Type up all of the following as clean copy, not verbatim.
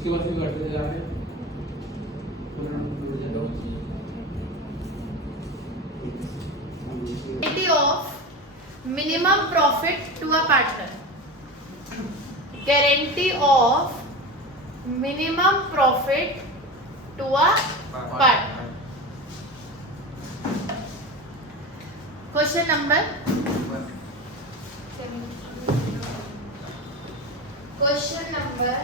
उसके बाद फिर बढ़ते जा रहे हैं। Of minimum profit to a partner. Guarantee of minimum profit to a partner. Question number. Question number.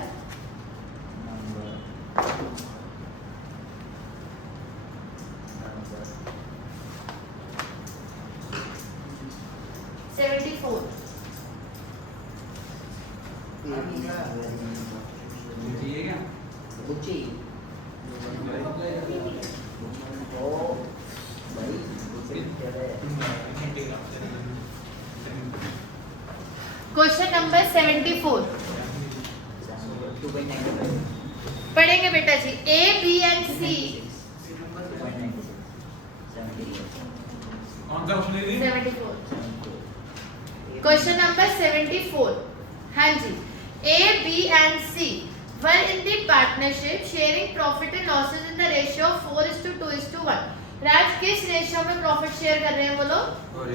74. चाहिए क्या? बुक चाहिए ओ भाई Question number 74. 2.95 पढ़ेंगे बेटा जी. A, B and C. कौन सा क्वेश्चन है? 74. Question number 74. हाँ जी. A, B and C were in the partnership sharing profit and losses in the ratio of 4:2:1. राज किस रेशियो में प्रॉफिट शेयर कर रहे हैं वो लोग?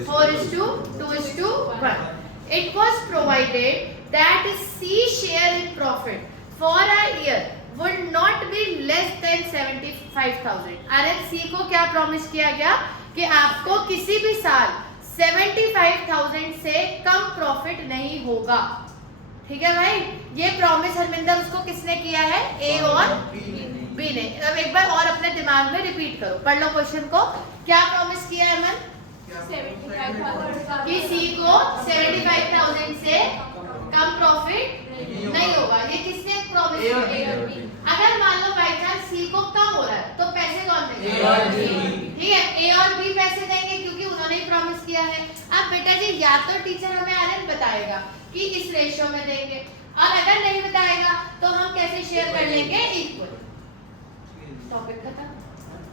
4:2:1. It was provided that C share in profit for a year would not be less than 75,000. RNC को क्या promise किया गया कि आपको किसी भी साल 75,000 से कम प्रॉफिट नहीं होगा. ठीक है भाई, ये प्रॉमिस हरमिंदर उसको किसने किया है? ए और बी ने. अब एक बार और अपने दिमाग में रिपीट करो, पढ़ लो क्वेश्चन को. क्या प्रॉमिस किया है अमन? 75,000 कि सी को 75,000 से कम प्रॉफिट नहीं होगा. ये किसने प्रॉमिस किया? अगर मान लो बाई चांस सी को कम हो रहा है तो पैसे कौन देंगे? ए और बी. ठीक है, ए और बी पैसे देंगे क्योंकि उन्होंने ही प्रॉमिस किया है. अब बेटा जी या तो टीचर हमें आरएन बताएगा कि इस रेशियो में देंगे, और अगर नहीं बताएगा तो हम कैसे शेयर कर लेंगे? इक्वल. टॉपिक खत्म.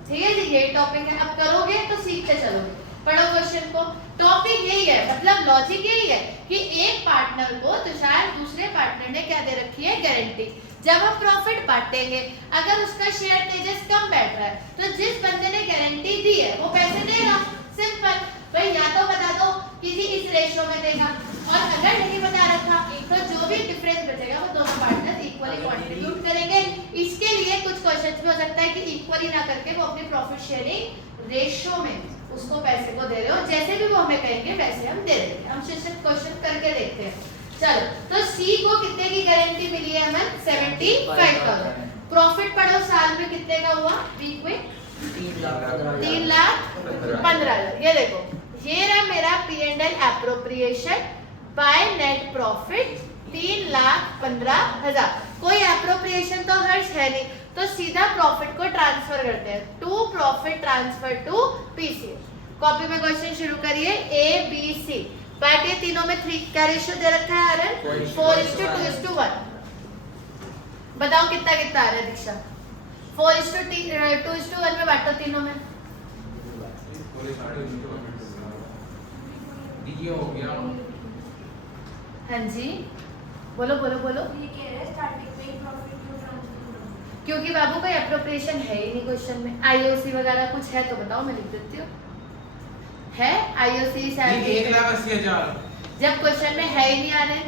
ठीक है जी, यही टॉपिक है. अब करोगे तो सीखते चलोगे. पढ़ो क्वेश्चन को. टॉपिक यही है, मतलब लॉजिक यही है कि एक पार्टनर को तुषार दूसरे पार्टनर ने क्या दे रखी है? गारंटी. जब हम प्रॉफिट बांटेंगे, अगर उसका शेयर तेजस कम बैठ रहा है तो जिस बंदे ने गारंटी दी है वो पैसे देगा. सिंपल भाई. या तो बता दो कि जी इस रेशियो में देगा, और अगर नहीं बता रखा तो जो भी डिफरेंस बचेगा वो दोनों पार्टनर इक्वली कंट्रीब्यूट करेंगे. इसके लिए कुछ क्वेश्चन भी हो सकता है कि इक्वली ना करके वो अपनी प्रॉफिट शेयरिंग रेशियो में उसको पैसे को दे रहे हो. जैसे भी वो हमें कहेंगे वैसे हम दे देंगे. हम क्वेश्चन करके देखते हैं. चलो, तो सी को कितने की गारंटी मिली है हमें? 75,000. प्रॉफिट पढ़ो साल में कितने का हुआ? वीक में 3,15,000. ये देखो, ये रहा मेरा P&L appropriation by net profit 3,15,000. कोई एप्रोप्रिएशन तो खर्च है नहीं, तो सीधा प्रॉफिट को ट्रांसफर करते हैं. To profit transfer to PC. Copy में क्वेश्चन शुरू करिए. ए बी सी बांटिए तीनों में. 3 क्या रेशियो दे रखा है आरएन? 4:2:1. बताओ कितना कितना आ रहा है दीक्षा? 4:2:1 में बांटो तीनों में. ये हो गया. हाँ जी, बोलो बोलो बोलो. ये कह रहे हैं स्टार्टिंग में ही प्रॉफिट क्यों ट्रांसफर करो? क्योंकि बाबू कोई एप्रोप्रिएशन है ही नहीं क्वेश्चन में. आईओसी वगैरह कुछ है तो बताओ, मैं लिख देती हूँ. है आईओसी ये सैलरी? 1,80,000. जब क्वेश्चन में है ही नहीं आ रहे,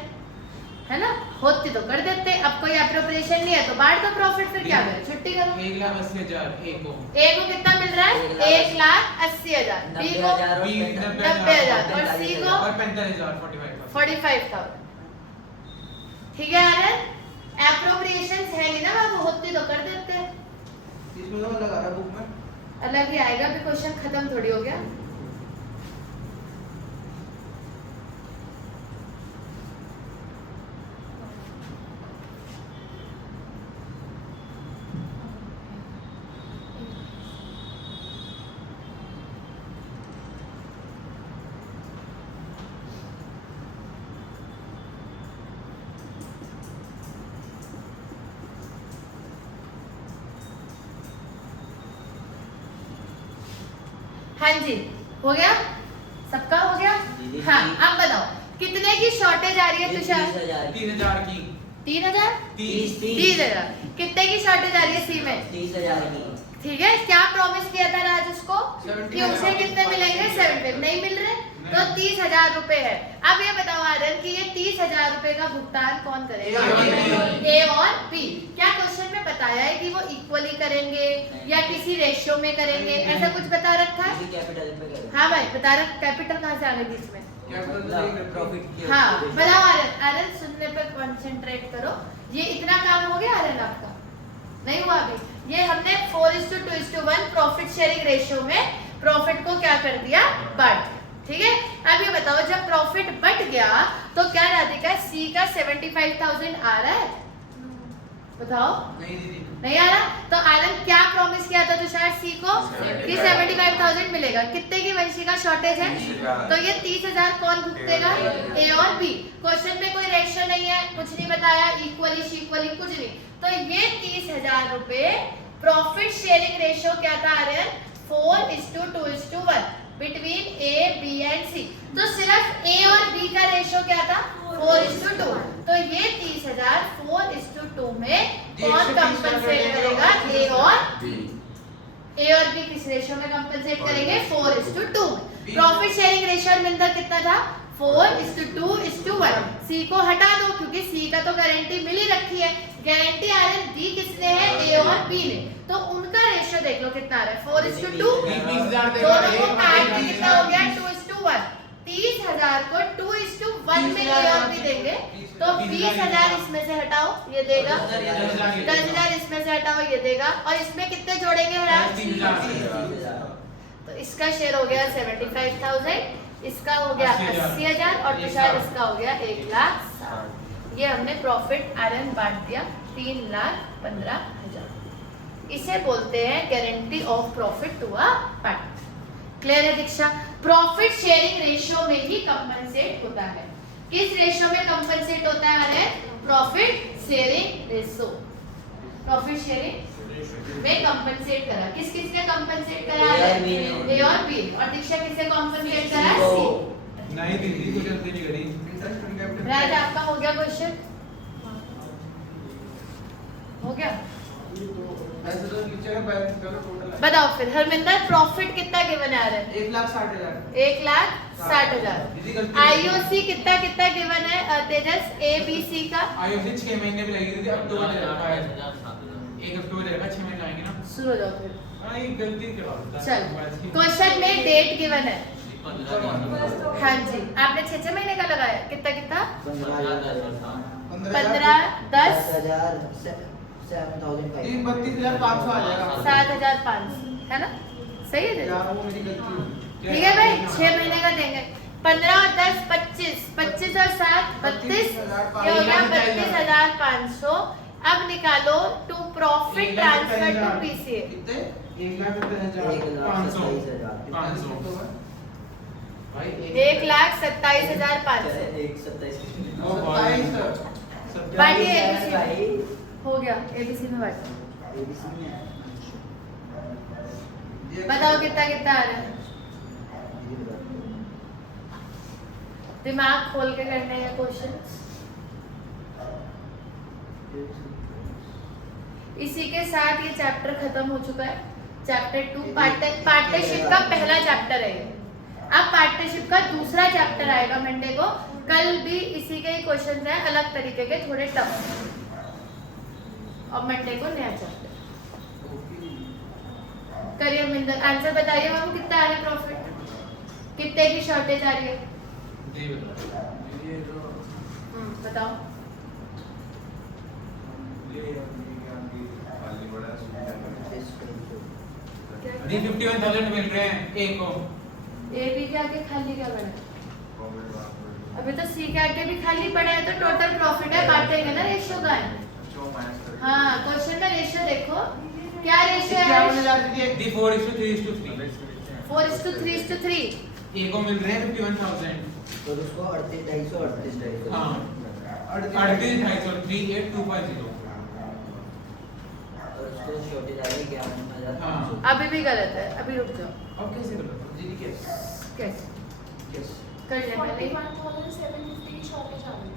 है ना? होती तो कर देते. अब कोई एप्रोप्रिएशन नहीं है तो बांट दो प्रॉफिट. फिर क्या करें? छुट्टी करो. 1,80,000 ए को. ए को कितना मिल रहा है? 1,80,000. बी को 90,000 और सी को और 45,000 45,000. ठीक है यार, एप्रोप्रिएशन है नहीं ना बाबू, होती तो कर देते. इसमें तो लगा रहा बुक में अलग ही आएगा. भी क्वेश्चन खत्म थोड़ी हो गया. हाँ जी, हो गया? सबका हो गया? हाँ. अब बताओ कितने की शॉर्टेज आ रही है तुषार? 30,000 की. 3,000 30 30,000 कितने की शॉर्टेज आ रही है सी में 30,000 की। ठीक है क्या प्रॉमिस किया था राज उसको 70,000 कि उसे कितने मिलेंगे 70 नहीं मिल रहे तो 30,000 रुपए है। अब ये बताओ आर्यन कि ये 30,000 रुपए का भुगतान कौन करेगा ए और बी। क्या क्वेश्चन में बताया है कि वो इक्वली करेंगे या किसी रेशियो में करेंगे ऐसा कुछ बता रखा है? किसी कैपिटल पे करें। हाँ भाई बता रखा कैपिटल कहाँ से आ गए बीच में? प्रॉफिट के हाँ बताओ आर्यन आर्यन सुनने पे कंसंट्रेट करो। ये इतना काम हो गया आर्यन आपका नहीं हुआ अभी। ये हमने 4:2:1 प्रॉफिट शेयरिंग रेशियो में प्रॉफिट को क्या कर दिया बांट दिया। ठीक है अब ये बताओ जब प्रॉफिट बट गया तो क्या राधिका सी का 75,000 आ रहा है? बताओ नहीं दीदी नहीं आ रहा तो आनंद क्या प्रॉमिस किया था तुषार सी को कि 75,000 मिलेगा। कितने की वंशी का शॉर्टेज है तो ये 30,000 कौन भुगतेगा ए और बी। क्वेश्चन में कोई रेशियो नहीं है कुछ नहीं बताया इक्वली शिक्वली कुछ नहीं तो ये 30,000 रुपए प्रॉफिट शेयरिंग रेशियो क्या था Aryan 4:2:1 between A B and C. तो सिर्फ ए और बी का रेशियो क्या था 4:2 तो ये 30,000 4:2 में कौन कंपनसेट करेगा ए और बी किस रेशियो में कंपनसेट करेंगे 4:2 में। प्रॉफिट शेयरिंग रेशियो मिलकर कितना था 4:2:1। सी को हटा दो क्योंकि सी का तो गारंटी मिल ही रखी है। गारंटी आर्यन दी किसने है ए और बी ने तो उनका रेशियो देख लो कितना आ रहा है 4:2 दोनों को काट के कितना हो गया 2:1। 30,000 को 2:1 में ए और बी देंगे तो 20,000 इसमें से हटाओ ये देगा 10,000 इसमें से हटाओ ये देगा और इसमें कितने जोड़ेंगे हराज 30,000 तो इसका शेयर हो गया 75,000 इसका हो गया 80,000 और तुषार इसका हो गया 1,60,000। ये हमने प्रॉफिट आर्यन बांट दिया 3,15,000। इसे बोलते हैं guarantee of profit to a partner. Clear है दीक्षा? प्रॉफिट शेयरिंग रेशियो में ही कंपनसेट होता है। किस रेशियो में कंपनसेट होता है Aryan profit sharing ratio. Profit sharing में कंपनसेट करा किस किस ने कंपनसेट करा ए और बी और दीक्षा किससे कंपनसेट करा सी। नहीं दीदी कुछ गलती नहीं करी राज आपका हो गया क्वेश्चन हो गया बताओ फिर हरमिंदर प्रॉफिट कितना गिवन है आर्यन 1,60,000। आईओसी कितना कितना गिवन है तेजस ए बी सी का आईओसी 6 महीने भी लगेगी दीदी अक्टूबर में रखा है 1 अक्टूबर में रखा 6 महीने आएंगे ना शुरू हो जाओ फिर। हाँ ये गलती करा चल क्वेश्चन में डेट गिवन है हाँ जी आपने 6 महीने का लगाया कितना कितना 15 10 32,500 आ जाएगा 7,500 है ना सही है यार वो मेरी गलती है। ठीक है भाई 6 महीने का देंगे 15 और 10 25 25 और 7 32 ये हो गया 32,500। अब निकालो to profit transfer to PCA कितने 1,27,500 भाई 1,27,500 बांटिए एबीसी हो गया एबीसी में बांटो। बताओ कितना कितना आ रहा है दिमाग खोल के करने हैं क्वेश्चन। इसी के साथ ये चैप्टर खत्म हो चुका है। चैप्टर 2 पार्टनरशिप का पहला चैप्टर है। अब पार्टनरशिप का दूसरा चैप्टर आएगा मंडे को। कल भी इसी के ही क्वेश्चन हैं अलग तरीके के थोड़े टफ और मंडे को नया चैप्टर। करियर मिंदर आंसर बताइए बाबू कितना आ रहा है प्रॉफिट कितने की शॉर्टेज आ रही है बताओ। अभी 51,000 मिल रहे हैं ए को ए बी के आगे खाली क्या बना अभी तो सी के आगे भी खाली पड़ा है तो टोटल प्रॉफिट है बांटेंगे ना रेशियो का है। हाँ क्वेश्चन में रेशियो देखो क्या रेशियो है 4:3:3 ए को मिल रहे हैं 51,000 तो उसको 38,250 हाँ 38,250 38,250 और उसको छोटे जाएंगे 51,500। अभी भी गलत है अभी रुक जाओ अब कैसे करो दीदी कैसे कैसे कर लेना नहीं 41,750 की शॉर्टेज आ रही है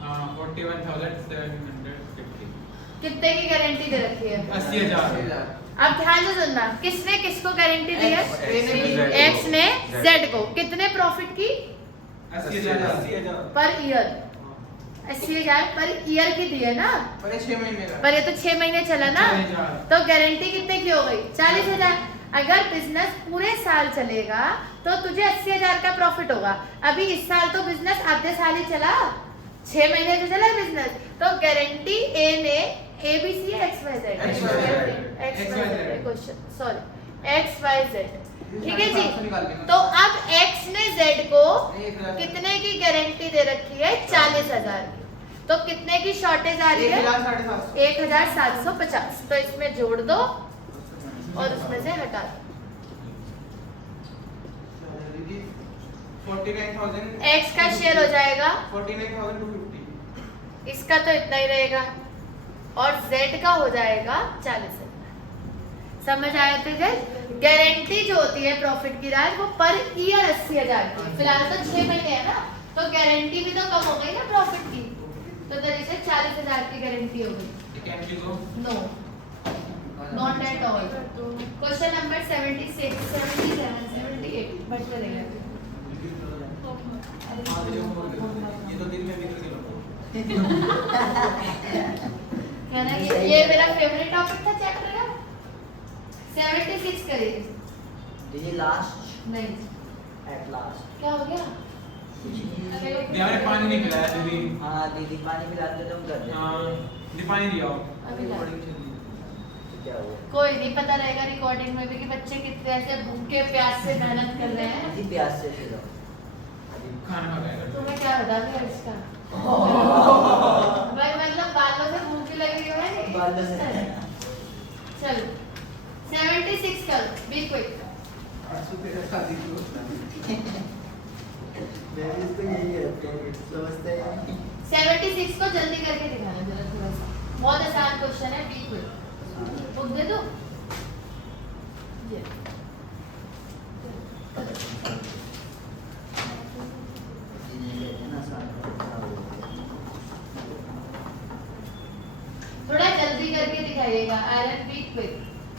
हाँ हाँ 41,750 कितने की गारंटी दे रखी है? 80,000। अब ध्यान से सुनना, किसने किसको गारंटी दी है? एक्स ने जेड को। कितने प्रॉफिट की? 80,000 पर ईयर। 80,000 पर ईयर की दी है ना, पर 6 महीने का। पर ये तो 6 महीने चला ना, 6,000। तो गारंटी कितने की हो गई? 40,000। अगर बिजनेस पूरे साल चलेगा तो तुझे 80,000 का प्रॉफिट होगा। अभी इस साल तो बिजनेस आधे साल ही चला, 6 महीने तो चला बिजनेस, तो गारंटी ए ने ABC X Y Z question sorry XYZ, ठीक है जी। तो अब X ने Z को कितने की गारंटी दे रखी है? 40,000 की। तो कितने की शॉर्टेज आ रही है? 1,750। तो इसमें जोड़ दो और उसमें से हटा दो। 49,000 X का शेयर हो जाएगा, 49,250। इसका तो इतना ही रहेगा, और Z का हो जाएगा 40,000। समझ आया तुझे? गारंटी जो होती है प्रॉफिट की राज, वो पर ईयर 80,000 की। फिलहाल तो 6 महीने है ना, तो गारंटी भी तो कम हो गई ना प्रॉफिट की, तो तरीके से 40,000 की गारंटी हो गई। No, not at all. Question number 76, 77, 78 बढ़ते रहेगा। ये तो दिन में बिखर के लोग। है ना, ये मेरा फेवरेट टॉपिक था चैप्टर का। 76 करिए। दीदी लास्ट नहीं, एट लास्ट क्या हो गया? दिया ने पानी नहीं पिलाया दीदी। हाँ दीदी पानी पिलाते तुम कर दे। हाँ दी पानी दिया। अभी ला। क्या हुआ? कोई नहीं, पता रहेगा रिकॉर्डिंग में भी कि बच्चे कितने ऐसे भूखे प्यास से मेहनत कर रहे हैं। दीदी प्यास से पिलो। खाना खा गया। तुम्हें क्या बता दिया इसका? भाई मतलब बालों से भूख लग रही है। बालों से। चलो 76 कर, बी क्विक। मैं भी इसको यही कहता हूँ, समझते हैं। 76 को जल्दी करके दिखाना जरा थोड़ा सा, बहुत आसान क्वेश्चन है, बी क्विक। बुक दे दो ये। थोड़ा जल्दी करके दिखाइएगा। आयरन बी क्विक,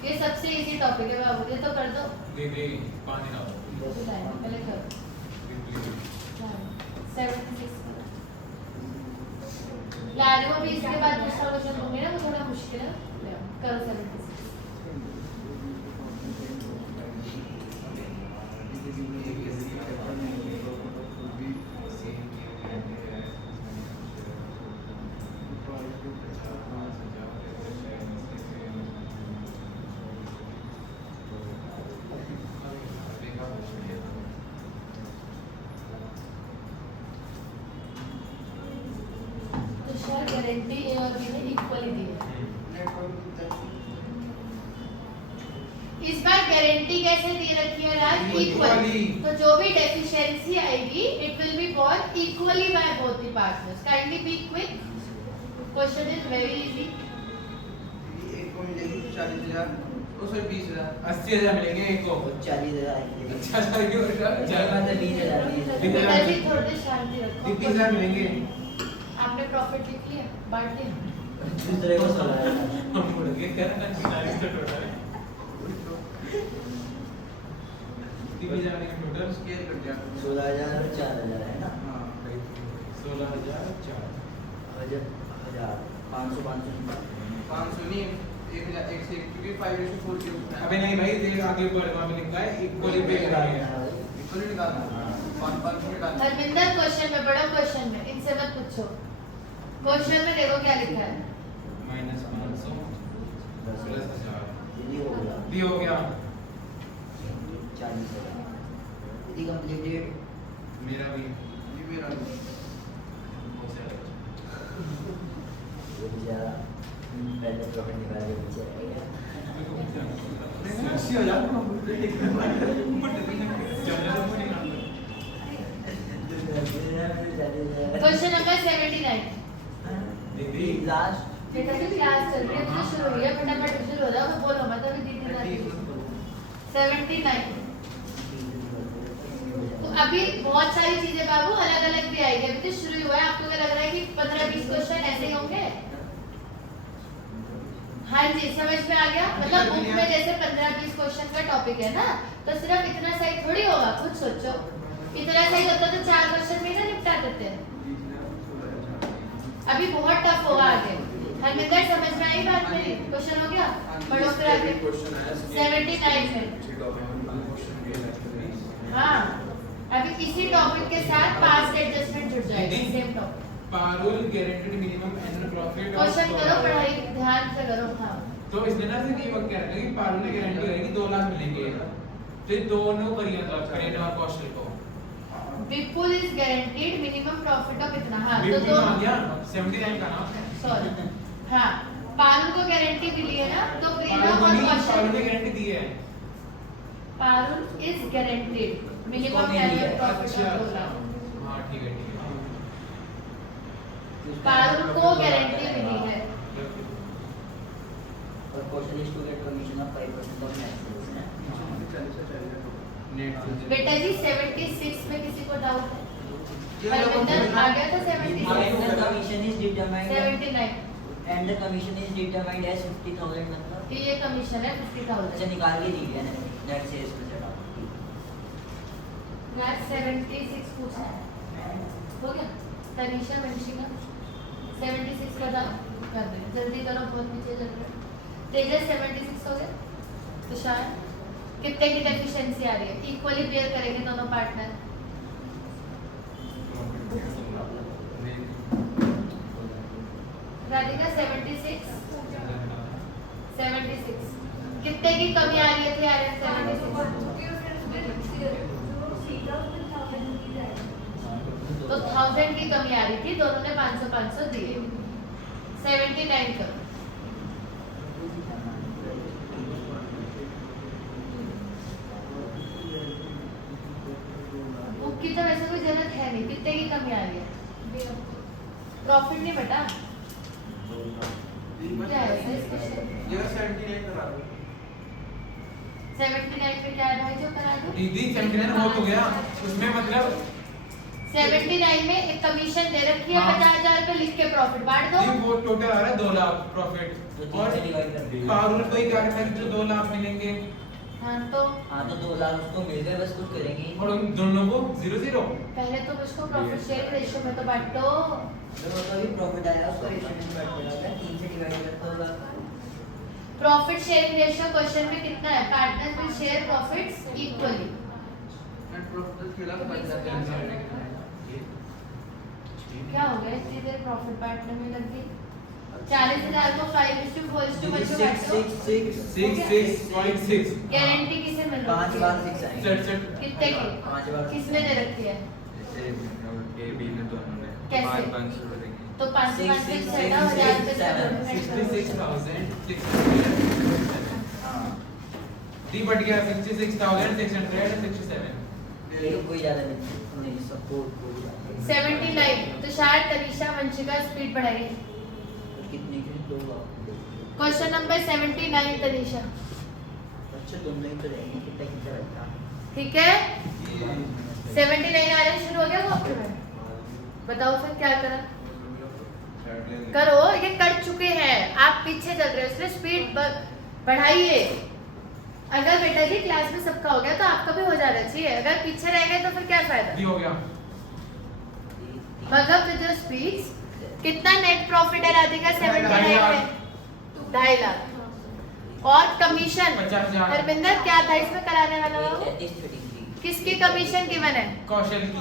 ये सबसे इजी टॉपिक है बाबू, ये तो कर दो। दीदी पानी लाओ। पहले करो 76 करो। यार वो भी इसके बाद दूसरा क्वेश्चन दूंगी ना, वो थोड़ा मुश्किल है। ले आओ, करो 76। गारंटी ए और बी ने इक्वली दी है। इस बार गारंटी कैसे दे रखी है राज? इक्वली। तो जो भी डेफिशिएंसी आएगी it will be born equally by both the partners. Kindly be quick, question is very easy. एक को मिलेगी 40,000, उसमें 20,000, 80,000 मिलेंगे एक को। 40,000 अच्छा सर क्यों मतलब 20,000 पिताजी थोड़ी शांति रखो। 30,000 मिलेंगे। आपने प्रॉफिट लिख लिया, बांट दिया। दूसरे को 16,000। हम मुड़ के करना 40 का टोटल है। 30,000 का टोटल स्केल कर दिया। 16,000 और 4,000 है ना? हाँ 16,000 4 1000 500 500 नहीं 1,000 1 से क्योंकि 5:4 के उसमें। अबे नहीं भाई देख आगे ऊपर वहां पे लिखा है इक्वली पे करा है। इक्वली निकालना। 5 निकालना। धर्मिंदर क्वेश्चन में, बड़ा क्वेश्चन में, इनसे मत पूछो। क्वेश्चन में देखो क्या लिखा है। -500 प्लस 1000 दीदी हो गया दी हो गया। 40,000 दीदी कंप्लीटेड। मेरा भी ये मेरा भी वो बेचारा पहले प्रॉफिट निकाल के पीछे रह गया। 80,000 क्वेश्चन नंबर 79। दीदी लास्ट बेटा की क्लास चल रही है तो शुरू हुई है, फटाफट शुरू हो जाओ, मैं बोलो मत अभी दीदी ना। 79 तो अभी बहुत सारी चीजें बाबू अलग अलग भी आएगी, अभी तो शुरू हुआ है। आपको क्या लग रहा है कि 15-20 क्वेश्चन ऐसे ही होंगे? हाँ जी, समझ में आ गया। मतलब बुक में जैसे 15-20 क्वेश्चन का टॉपिक है ना, तो सिर्फ इतना सही थोड़ी होगा, खुद सोचो। इतना सही होता तो 4 क्वेश्चन में ना निपटा देते। अभी बहुत टफ होगा आगे। हरमिंदर समझ में आई बात मेरी? क्वेश्चन हो गया, पढ़ो फिर आगे। 79 में हाँ, अभी इसी टॉपिक के साथ पास्ट एडजस्टमेंट जुड़ जाएगा, same topic. Parul guaranteed minimum annual profit question करो, पढ़ाई ध्यान से करो। हाँ, तो इसने ना सिर्फ ये वक्त कह रहा है कि पारुल ने गारंटी करी कि 2 लाख मिलेंगे, तो ये दोनों करिए तो करेना और कौशल को। Vipul is guaranteed minimum profit of इतना। हाँ, तो विपुल दो आ गया 79 का ना, सॉरी। हाँ, पारुल को गारंटी मिली है ना, तो प्रेरणा पारुल और ने कौशल गारंटी दी है। पारुल इज गारंटीड मिनिमम उसको मिली है। एनुअल प्रॉफिट अच्छा ऑफ 2 लाख। हाँ ठीक है। पारुल को गारंटी मिली है। और question is to get commission of 5% of net sales है। बेटा जी 76 में किसी को डाउट है? हरमिंदर आ गया था 76। And the commission is determined 79 and the commission is determined as 50,000 मतलब कि ये कमीशन है अच्छा 50,000। निकाल के दी है ना नेट सेल्स में चढ़ा। क्लास 76 पूछना है, हो गया? तनीषा वंशिका 76 का था, कर दे जल्दी करो, बहुत नीचे चल रहे हो। तेजस 76 हो गया। तुषार कितने की डेफिशिएंसी आ रही है? इक्वली बेयर करेंगे दोनों पार्टनर। राधिका 76 कितने की कमी आ रही है थी यार? 76 तो 1000 की कमी आ रही थी, दोनों ने 500 दिए। 79 करो। बुक की तो वैसे कोई जरूरत है नहीं। कितने की कमी आ रही है? प्रॉफिट नहीं बेटा, क्या है इस क्वेश्चन? ये 79 करा दो। 79 पे क्या है भाई, जो करा दो? दीदी 79 बहुत हो गया, उसमें मतलब 79 में एक कमीशन दे रखी है हाँ। 50,000 रुपए, लिख के प्रॉफिट बांट दो। जी वो टोटल आ रहा है 2 लाख प्रॉफिट, तो 3 और से डिवाइड कर दिया। पारुल को ही क्या कहता है कि जो 2 लाख मिलेंगे, हाँ, तो हाँ तो 2 लाख उसको मिल गए, बस कुछ करेंगे ही। और उन दोनों को 0-0। पहले तो उसको प्रॉफिट शेयर रेशियो में तो बांटो। जो कभी प्रॉफिट आएगा उसको रेशियो में बांट देगा, 3 से डिवाइड करता होगा। प्रॉफिट शेयरिंग रेशियो क्वेश्चन में कितना है? Partners will share profits equally. क्या हो गया इतनी देर प्रॉफिट बांटने में लग गई? 40,000 को 5:4 बच्चों बांटो। 66.6 गारंटी किसे मिल रही 5 है? बार 6 आएंगे। 67 कितने की? 5 बार किसने दे रखी है? कैसे? तो 500 से 7,000 रुपए से दोनों में 66,600। हाँ डी बढ़ गया 66,667। ये कोई ज्यादा नहीं सपोर्ट कोई ज्यादा नहीं। 79 तो शायद तनीषा वंशिका स्पीड बढ़ाएगी। तो कितने के 2 लाख। क्वेश्चन नंबर 79 तनीषा, अच्छा तुम नहीं तो रहेंगे कितना रहता। ठीक है? 79 आ रहे शुरू हो गया कॉपी में? बताओ फिर क्या करा? करो, ये कर चुके हैं, आप पीछे चल रहे हो, इसलिए स्पीड बढ़ाइए। अगर बेटा जी क्लास में सबका हो गया तो आपका भी हो जाना चाहिए, अगर पीछे रह गए तो फिर क्या फायदा? डी हो गया। मतलब विद योर स्पीड्स कितना नेट प्रॉफिट है राधिका? 79 में 2.5 लाख और कमीशन 50,000। हरमिंदर क्या था इसमें कराने वाला वो? 33 किसकी कमीशन गिवन है? कौशल की।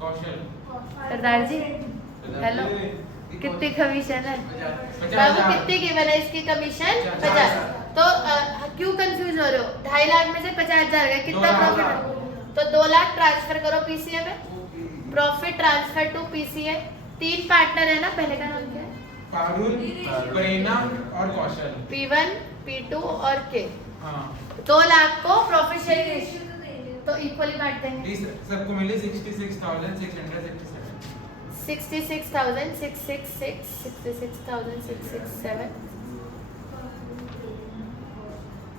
कौशल सरदार जी हेलो, कितनी कमीशन है? 50,000। बाबू कितनी गिवन है इसकी कमीशन? 50। तो क्यों कंफ्यूज हो रहे हो? 2.5 लाख में से 50,000 गए, कितना 2 लाख प्रॉफिट है? तो 2 लाख ट्रांसफर करो पीसीए में, profit transfer to PCA. 3 partner है ना, पहले का नाम क्या है? पारुल, प्रेरणा और कौशल। P1 P2 और K। हाँ 2 लाख को प्रॉफिट शेयरिंग तो इक्वली बांट देंगे। डी सबको मिले 66,667। 66,666 66,667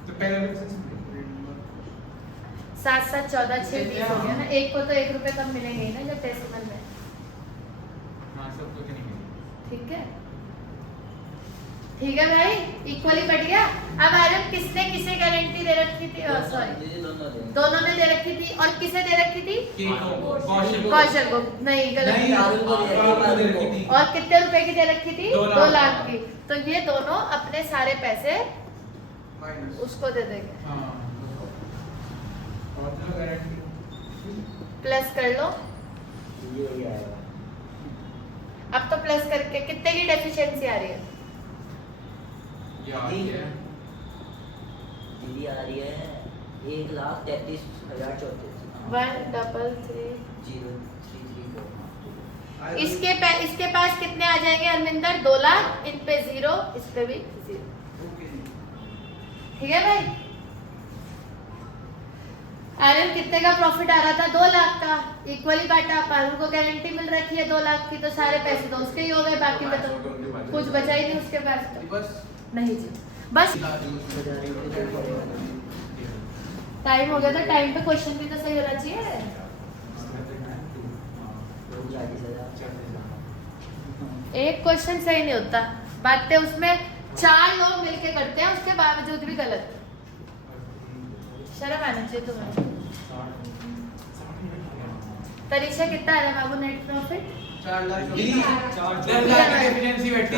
तो पहले 7 7 14 6 20 हो गया ना। एक को तो 1 रुपए कम मिलेंगे ही ना जब डेसिमल में। हाँ सब कुछ नहीं है। ठीक है, ठीक है भाई, इक्वली बढ़ गया। अब आर्यन किसने किसे गारंटी दे रखी थी? सॉरी, दीदी दोनों देंगे। दोनों ने दे रखी थी। और किसे दे रखी थी? कौशल को। कौशल को। नहीं, गलत। नहीं, आरुल को दे रखी आरुल को दे रखी थी। और कितने रुपए की दे रखी थी? 2 2 लाख की। तो ये दोनों अपने सारे पैसे माइनस। उसको दे देंगे। हाँ। और जो गारंटी। प्लस कर लो। ये ही आएगा। अब तो प्लस करके कितने की डेफिशिएंसी आ रही है? यार ये दीदी आ रही है 1,33,034। 1,33,034। इसके पास कितने आ जाएंगे अरविंदर? 2 लाख। इन पे 0, इस पे भी 0। ठीक है भाई। आर्यन कितने का प्रॉफिट आ रहा था? 2 लाख का। इक्वली बांटा। पारुल को गारंटी मिल रखी है 2 लाख की, तो सारे पैसे तो उसके ही हो गए, बाकी में तो कुछ बचा ही नहीं उसके पास तो। बस नहीं जी, बस टाइम हो गया था। टाइम पे क्वेश्चन भी तो सही होना चाहिए। एक क्वेश्चन सही नहीं होता, बातें उसमें 4 लोग मिलके करते हैं, उसके बावजूद भी गलत। शर्म आनी चाहिए तुम्हें। तरीशा कितना आ रहा है बाबू नेट प्रॉफिट? 4 लाख। दीदी 10 लाख की एफिशिएंसी बैठी।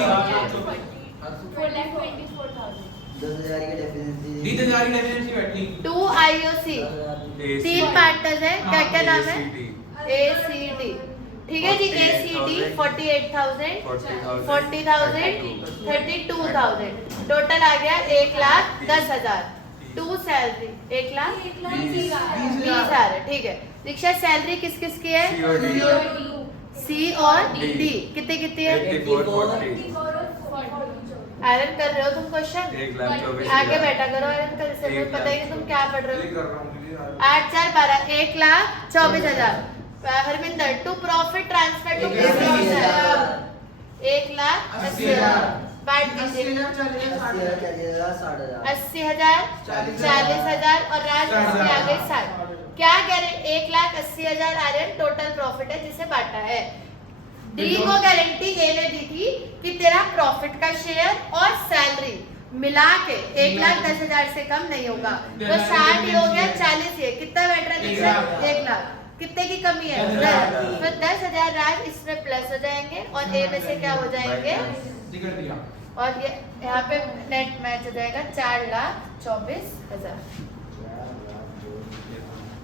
4,24,000। 10,000 की डेफिनेंसी। दी 10,000 की एफिशिएंसी बैठी। 2 IOC 3 पार्टनर्स है। क्या क्या नाम है? ACD। ठीक है जी। ACD 48,000, 40,000, 32,000। टोटल आ गया 1,10,000। 2 सैलरी 1,20,000 है। ठीक है दीक्षा, सैलरी किस किस की है? C और D कितनी कितनी है? 84,40। आयरन कर रहे हो तुम क्वेश्चन? 1,24,000 आगे बैठा करो आयरन कर से। मुझे पता है कि तुम क्या पढ़ रहे हो। कर रहा हूँ दीदी। 8 4 12 1,24,000। Harminder to profit transfer to 1,80,000। 1,80,000 बांट दीजिए। 80,000 80,000 40,000 और राज इसके आगे 60। क्या गारंटी? 1,80,000 आर्यन टोटल प्रॉफिट है जिसे बांटा है। डी को गारंटी ए ने दी थी कि तेरा प्रॉफिट का शेयर और सैलरी मिला के 1,10,000 से कम नहीं होगा। तो 60 ही हो गया, 40 ये कितना बैठ रहा है? 1 लाख। कितने की कमी है? 10। तो 10,000 राज इसमें प्लस हो जाएंगे और ए में से क्या हो जाएंगे? कर दिया। और ये यहाँ पे नेट मैच हो जाएगा 4,24,000।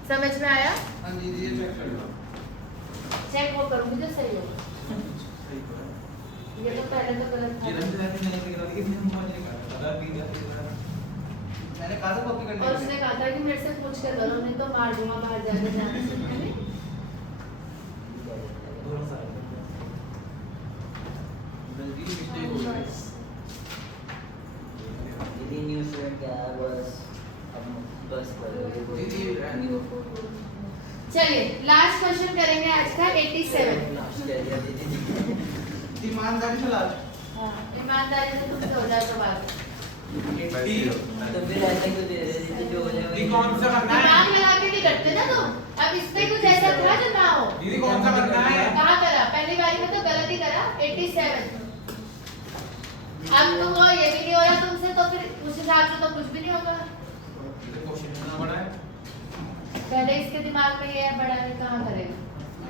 समझ में आया? हाँ दीदी ये चेक कर लो। चेक वो करूंगी जो सही होगा। सही तो है। ये तो पहले तो गलत था। ये रंग जाती नहीं करा दी, इसने मुझे नहीं कहा था। अगर भी जाती है मैंने कहा था कॉपी करने और उसने कहा था कि मेरे से पूछ के करो, नहीं तो मार दूंगा बाहर जाके जाने से पहले। दोनों सारे गलती मिस्टेक हो गई। दीदी न्यू स्टूडेंट क्या है? बस दीदी चलिए लास्ट क्वेश्चन करेंगे आज का 87। ईमानदारी से लाल। हाँ, ईमानदारी से तुमसे हो जाए तो बात। तो फिर ऐसा क्यों दे रहे दीदी? जो हो जाए दीदी कौन सा करना है? दिमाग लगा के नहीं करते ना तुम। अब इसमें कुछ ऐसा था जो ना हो। दीदी कौन सा करना है? कहाँ करा? पहली बारी में तो गलत ही करा। 87। अब तो वो ये भी नहीं हो रहा तुमसे, तो फिर उस हिसाब से तो कुछ भी नहीं होगा। क्वेश्चन कितना बड़ा है? पहले इसके दिमाग में ये है, बड़ा नहीं कहाँ करेगा।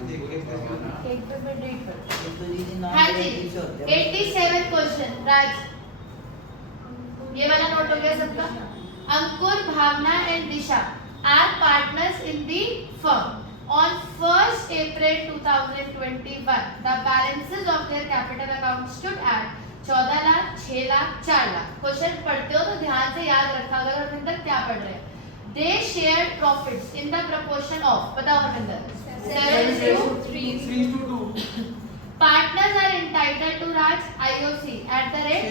देखो एक करना। एक पे मैं डेट कर। तो दीदी नाम हाँ के जी, पीछे होते हैं। 87 क्वेश्चन राज, ये वाला नोट हो गया सबका। Ankur, Bhavna and Disha are partners in the firm. On 1st April 2021, the balances of their capital account stood at 14 lakh, 6 lakh, 4 lakh. Question पढ़ते हो तो ध्यान से याद रखा। अगर हरविंदर क्या पढ़ रहे हैं? They shared profits in the proportion of, बताओ Harvinder, 3:2. Partners are entitled to Raj IOC at the rate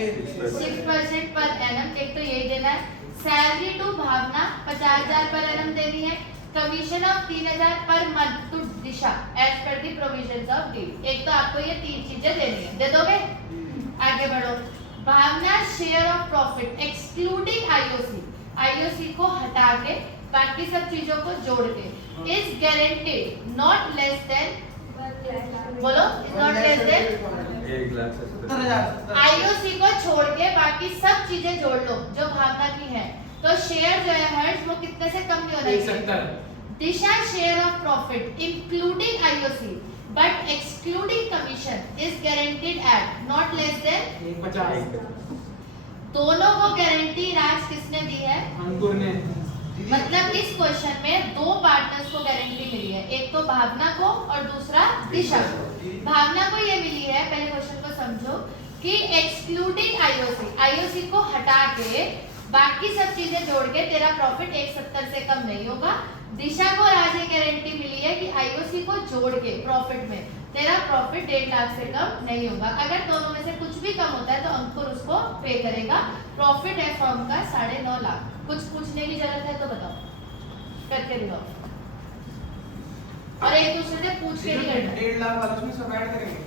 6% per annum। एक तो यही देना है। सैलरी टू भावना 50,000 पर annum देनी है। Commission of 3,000 per month to Disha as per the provisions of deal. एक तो आपको ये 3 चीजें देनी है, दे दोगे? आगे बढ़ो। Bhavna share of profit excluding IOC, IOC को हटा के बाकी सब चीजों को जोड़ के is guaranteed not less than, बोलो, is not less than 70,000 IOC को छोड़ के बाकी सब चीजें जोड़ लो जो भावना की है, तो शेयर जो है हर्ष वो कितने से कम नहीं होना चाहिए। 170 Disha share of profit including IOC but excluding commission is guaranteed at not less than 50 दोनों को गारंटी राज किसने दी है? अंकुर ने। मतलब इस क्वेश्चन में दो पार्टनर्स को गारंटी मिली है, एक तो भावना को और दूसरा दिशा को। भावना को ये मिली है, पहले क्वेश्चन को समझो, कि एक्सक्लूडिंग आईओसी, आईओसी को हटा के बाकी सब चीजें जोड़ के तेरा प्रॉफिट 170 से कम नहीं होगा। दिशा को राज ये गारंटी मिली है कि आईओसी को जोड़ के प्रॉफिट में तेरा प्रॉफिट 1.5 लाख से कम नहीं होगा। अगर दोनों में से कुछ भी कम होता है तो अंकुर उसको पे करेगा। प्रॉफिट है फर्म का 9.5 लाख। कुछ पूछने की जरूरत है तो बताओ, करके दिखाओ, और एक दूसरे से पूछ के नहीं करना। 1.5 लाख वाला उसमें सब ऐड करेंगे।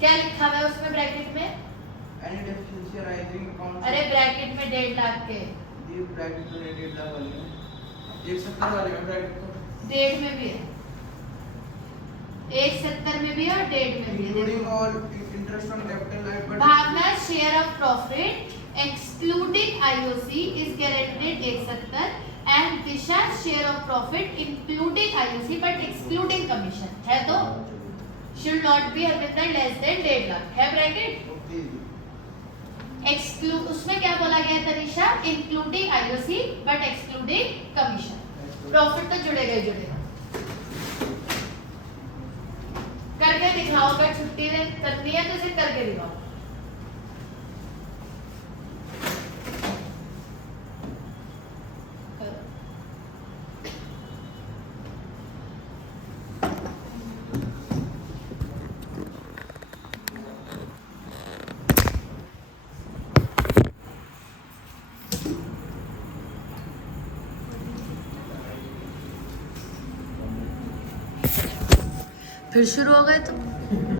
क्या लिखा हुआ है उसमें ब्रैकेट में? एनी डेफिशिएंसी अराइजिंग अकाउंट, अरे ब्रैकेट में 1.5 लाख के, ये ब्रैकेट तो 1.5 लाख वाले हैं, 170 वाले में ब्रैकेट तो 1.5 में भी है, 170 में भी है और 1.5 में भी है। Including all interest on capital light but Bhavna share of profit excluding IOC is guaranteed 170 and Disha share of profit including IOC but excluding commission है तो should not be Harvinder less than 1.5 lakh है ब्रैकेट। एक्सक्लूड उसमें क्या बोला गया था Disha? Including IOC but excluding commission. Profit तो जुड़ेगा ही जुड़ेगा। करके दिखाओ, अगर छुट्टी करनी है तो इसे करके दिखाओ। फिर शुरू हो गए तो